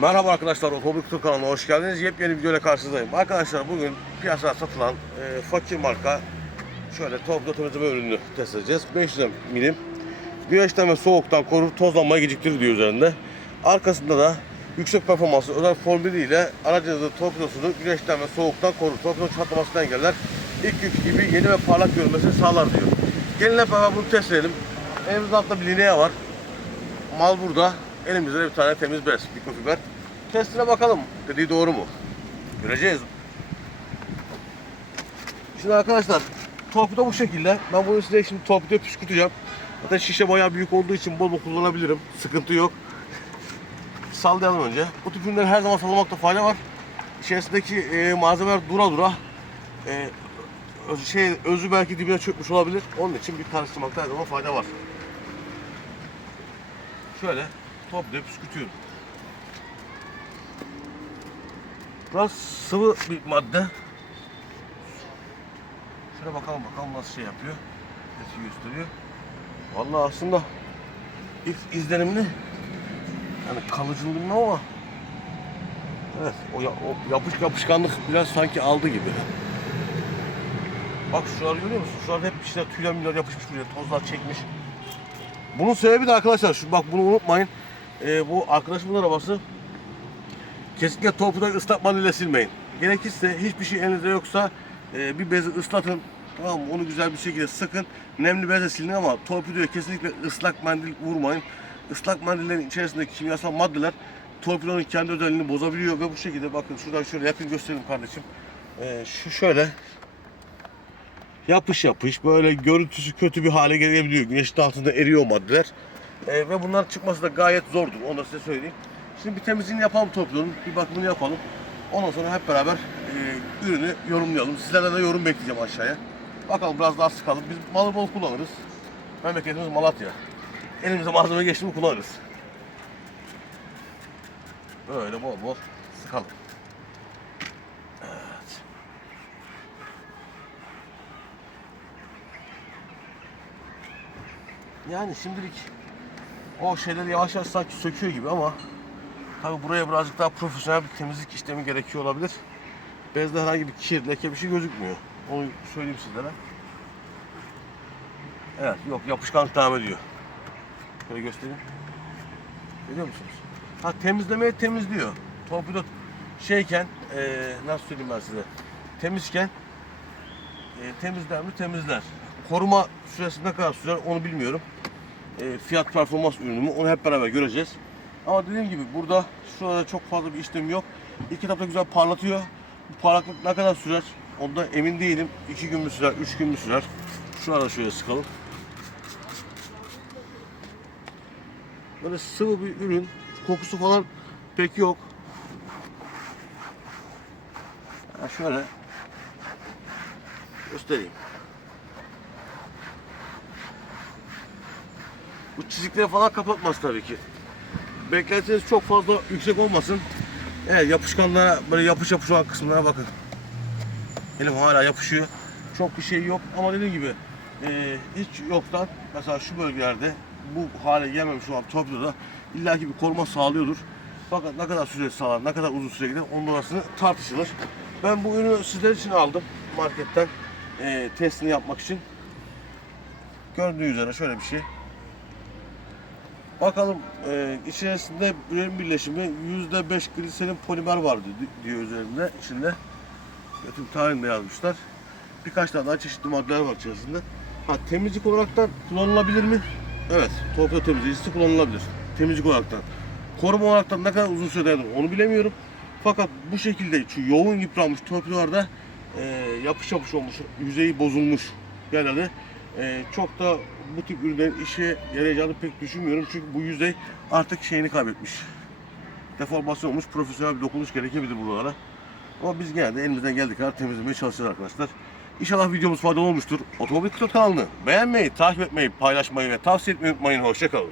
Merhaba arkadaşlar, Otomobil Kutu kanalına hoş geldiniz. Yepyeni videoyla karşınızdayım. Arkadaşlar bugün piyasada satılan e, fakir marka şöyle torpido temizleme ürününü test edeceğiz. 500 milim. Güneşten ve soğuktan korur, tozlanmayı geciktirir diyor üzerinde. Arkasında da yüksek performanslı özel formülüyle aracınızın torpidosunu güneşten ve soğuktan korur. Torpido çatlamasını engeller. İlk günkü gibi yeni ve parlak görünmesini sağlar diyor. Gelin hep beraber bunu test edelim. Elimizde altta bir lineye var. Mal burada. Elimizde de bir tane temiz bez, mikrofiber. Testine bakalım. Dediği doğru mu? Göreceğiz. Şimdi arkadaşlar torpido bu şekilde. Ben bunu size şimdi torpidoya püskürteceğim. Zaten şişe bayağı büyük olduğu için bol bol kullanabilirim. Sıkıntı yok. Sallayalım önce. Bu tip ürünleri her zaman sallamakta fayda var. İçerisindeki e, malzemeler dura dura e, öz- şey özü belki dibine çökmüş olabilir. Onun için bir karıştırmakta her zaman fayda var. Şöyle toplayıp püskürtüyorum. Biraz sıvı bir madde. Şöyle bakalım bakalım nasıl şey yapıyor. Nasıl gösteriyor. Vallahi aslında ilk izlenimini yani kalıcılığını bilmem ama evet o, ya- o yapış yapışkanlık biraz sanki aldı gibi. Bak şuraları görüyor musun? Şuralarda hep işte tüyler müller yapışmış buraya, tozlar çekmiş. Bunun sebebi de arkadaşlar, şu bak bunu unutmayın. Ee, bu arkadaşımın arabası kesinlikle torpidoyu ıslak mandille silmeyin. Gerekirse hiçbir şey elinizde yoksa e, bir bezi ıslatın. Tamam? Onu güzel bir şekilde sıkın. Nemli bezle silin ama torpidoya kesinlikle ıslak mendil vurmayın. Islak mendillerin içerisindeki kimyasal maddeler torpidonun kendi özelliğini bozabiliyor ve bu şekilde bakın şuradan şöyle yakın göstereyim kardeşim. Ee, şu şöyle yapış yapış böyle görüntüsü kötü bir hale gelebiliyor. Güneşin altında eriyor maddeler. Ee, ve bunlar çıkması da gayet zordur. Onu da size söyleyeyim. Şimdi bir temizliğini yapalım toplanın. Bir bakımını yapalım. Ondan sonra hep beraber e, ürünü yorumlayalım. Sizlerden de yorum bekleyeceğim aşağıya. Bakalım biraz daha sıkalım. Biz malı bol kullanırız. Memleketimiz Malatya. Elimize malzeme geçti mi kullanırız. Böyle bol bol sıkalım. Evet. Yani şimdilik o şeyleri yavaş yavaş sanki söküyor gibi ama tabi buraya birazcık daha profesyonel bir temizlik işlemi gerekiyor olabilir. Bezde herhangi bir kir, leke bir şey gözükmüyor. Onu söyleyeyim sizlere. Evet, yok yapışkanlık devam ediyor. Şöyle göstereyim. Görüyor musunuz? Ha temizlemeye temizliyor. Torpido şeyken, eee nasıl söyleyeyim ben size? Temizken e, temizler mi? Temizler. Koruma süresi ne kadar sürer onu bilmiyorum. E, fiyat performans ürünü mü onu hep beraber göreceğiz. Ama dediğim gibi burada şurada çok fazla bir işlem yok. İlk etapta güzel parlatıyor. Bu parlaklık ne kadar sürer? Ondan emin değilim. 2 gün mü sürer, 3 gün mü sürer? Şurada şöyle sıkalım. Böyle sıvı bir ürün. Kokusu falan pek yok. Ha şöyle göstereyim. Bu çizikleri falan kapatmaz tabii ki. Beklentiniz çok fazla yüksek olmasın. Evet yapışkanlara böyle yapış yapış olan kısımlara bakın. Elim hala yapışıyor. Çok bir şey yok ama dediğim gibi e, hiç yoktan mesela şu bölgelerde bu hale gelmemiş olan torpidoda illaki bir koruma sağlıyordur. Fakat ne kadar süre sağlar, ne kadar uzun süre gider onun orasını tartışılır. Ben bu ürünü sizler için aldım marketten e, testini yapmak için. Gördüğünüz üzere şöyle bir şey. Bakalım e, içerisinde ürün birleşimi %5 gliserin polimer var di- diyor üzerinde içinde. Bütün tarihinde yazmışlar. Birkaç tane daha çeşitli maddeler var içerisinde. Ha temizlik olaraktan kullanılabilir mi? Evet, torpido temizleyicisi kullanılabilir. Temizlik olaraktan. Koruma olaraktan ne kadar uzun süre dayanır onu bilemiyorum. Fakat bu şekilde şu yoğun yıpranmış torpidolarda e, yapış yapış olmuş, yüzeyi bozulmuş yerlerde e, çok da bu tip ürünlerin işe yarayacağını pek düşünmüyorum. Çünkü bu yüzey artık şeyini kaybetmiş. Deformasyon olmuş, profesyonel bir dokunuş gerekebilir buralara. Ama biz gene de elimizden geldiği kadar temizlemeye çalışacağız arkadaşlar. İnşallah videomuz faydalı olmuştur. Otomobil Kutu kanalını beğenmeyi, takip etmeyi, paylaşmayı ve tavsiye etmeyi unutmayın. Hoşçakalın.